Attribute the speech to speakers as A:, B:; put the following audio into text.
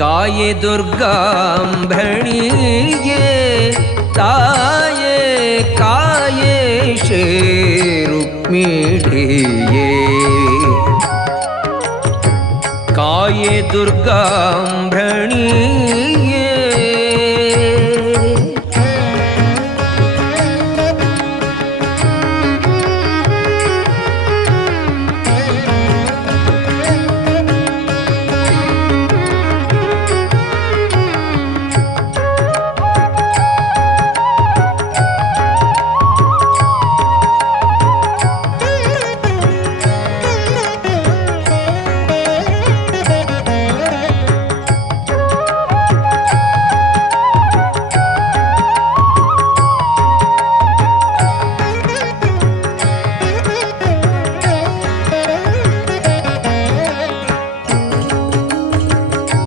A: काये दुर्गाम्भणीये ताये काये शेरुक्मि काये दुर्गाम्भ्रि